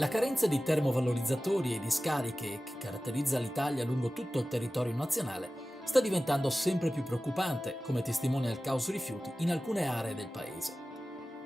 La carenza di termovalorizzatori e discariche che caratterizza l'Italia lungo tutto il territorio nazionale sta diventando sempre più preoccupante, come testimonia il caos rifiuti in alcune aree del paese.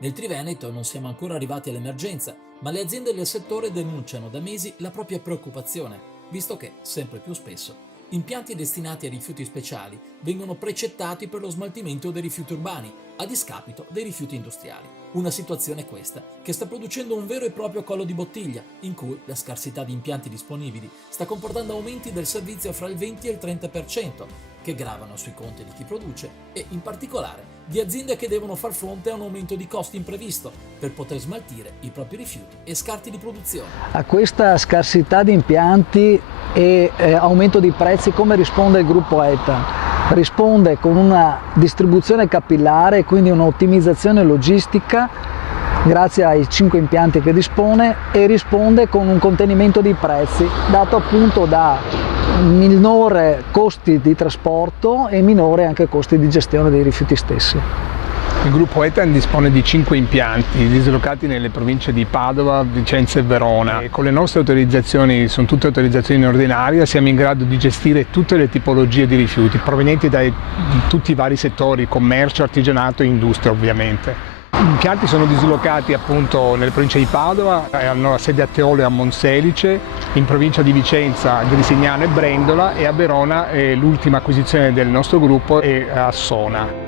Nel Triveneto non siamo ancora arrivati all'emergenza, ma le aziende del settore denunciano da mesi la propria preoccupazione, visto che, sempre più spesso, impianti destinati a rifiuti speciali vengono precettati per lo smaltimento dei rifiuti urbani, a discapito dei rifiuti industriali. Una situazione questa che sta producendo un vero e proprio collo di bottiglia, in cui la scarsità di impianti disponibili sta comportando aumenti del servizio fra il 20 e il 30%, che gravano sui conti di chi produce e, in particolare, di aziende che devono far fronte a un aumento di costi imprevisto per poter smaltire i propri rifiuti e scarti di produzione. A questa scarsità di impianti e aumento di prezzi, come risponde il gruppo ETA? Risponde con una distribuzione capillare, quindi un'ottimizzazione logistica grazie ai 5 impianti che dispone, e risponde con un contenimento di prezzi dato appunto da minore costi di trasporto e minore anche costi di gestione dei rifiuti stessi. Il gruppo Etan dispone di 5 impianti dislocati nelle province di Padova, Vicenza e Verona. E con le nostre autorizzazioni, sono tutte autorizzazioni in ordinaria, siamo in grado di gestire tutte le tipologie di rifiuti provenienti da tutti i vari settori, commercio, artigianato e industria ovviamente. Gli impianti sono dislocati appunto nelle province di Padova, hanno sede a Teolo e a Monselice, in provincia di Vicenza, a Grisignano e Brendola, e a Verona l'ultima acquisizione del nostro gruppo è a Sona.